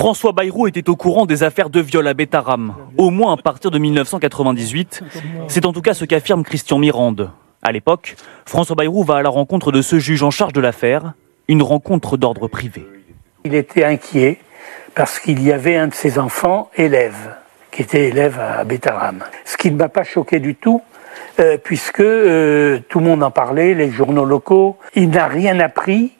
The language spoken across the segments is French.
François Bayrou était au courant des affaires de viol à Bétharram, au moins à partir de 1998. C'est en tout cas ce qu'affirme Christian Mirande. À l'époque, François Bayrou va à la rencontre de ce juge en charge de l'affaire, une rencontre d'ordre privé. Il était inquiet parce qu'il y avait un de ses enfants élève, qui était élève à Bétharram. Ce qui ne m'a pas choqué du tout, puisque tout le monde en parlait, les journaux locaux. Il n'a rien appris,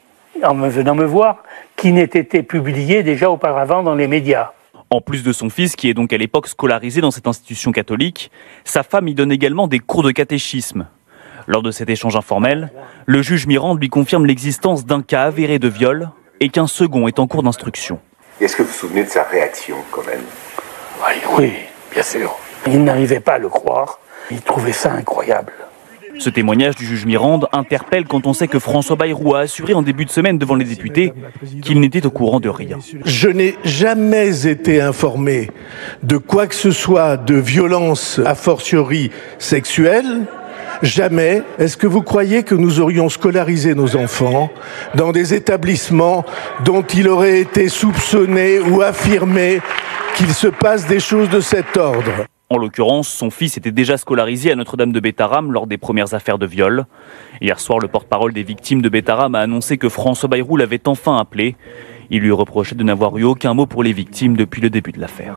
en venant me voir, qui n'ait été publié déjà auparavant dans les médias. En plus de son fils, qui est donc à l'époque scolarisé dans cette institution catholique, sa femme y donne également des cours de catéchisme. Lors de cet échange informel, le juge Mirande lui confirme l'existence d'un cas avéré de viol et qu'un second est en cours d'instruction. Est-ce que vous vous souvenez de sa réaction quand même? Oui, bien sûr. Il n'arrivait pas à le croire, il trouvait ça incroyable. Ce témoignage du juge Mirande interpelle quand on sait que François Bayrou a assuré en début de semaine devant les députés qu'il n'était au courant de rien. Je n'ai jamais été informé de quoi que ce soit de violence a fortiori sexuelle. Jamais. Est-ce que vous croyez que nous aurions scolarisé nos enfants dans des établissements dont il aurait été soupçonné ou affirmé qu'il se passe des choses de cet ordre ? En l'occurrence, son fils était déjà scolarisé à Notre-Dame de Bétharram lors des premières affaires de viol. Hier soir, le porte-parole des victimes de Bétharram a annoncé que François Bayrou l'avait enfin appelé. Il lui reprochait de n'avoir eu aucun mot pour les victimes depuis le début de l'affaire.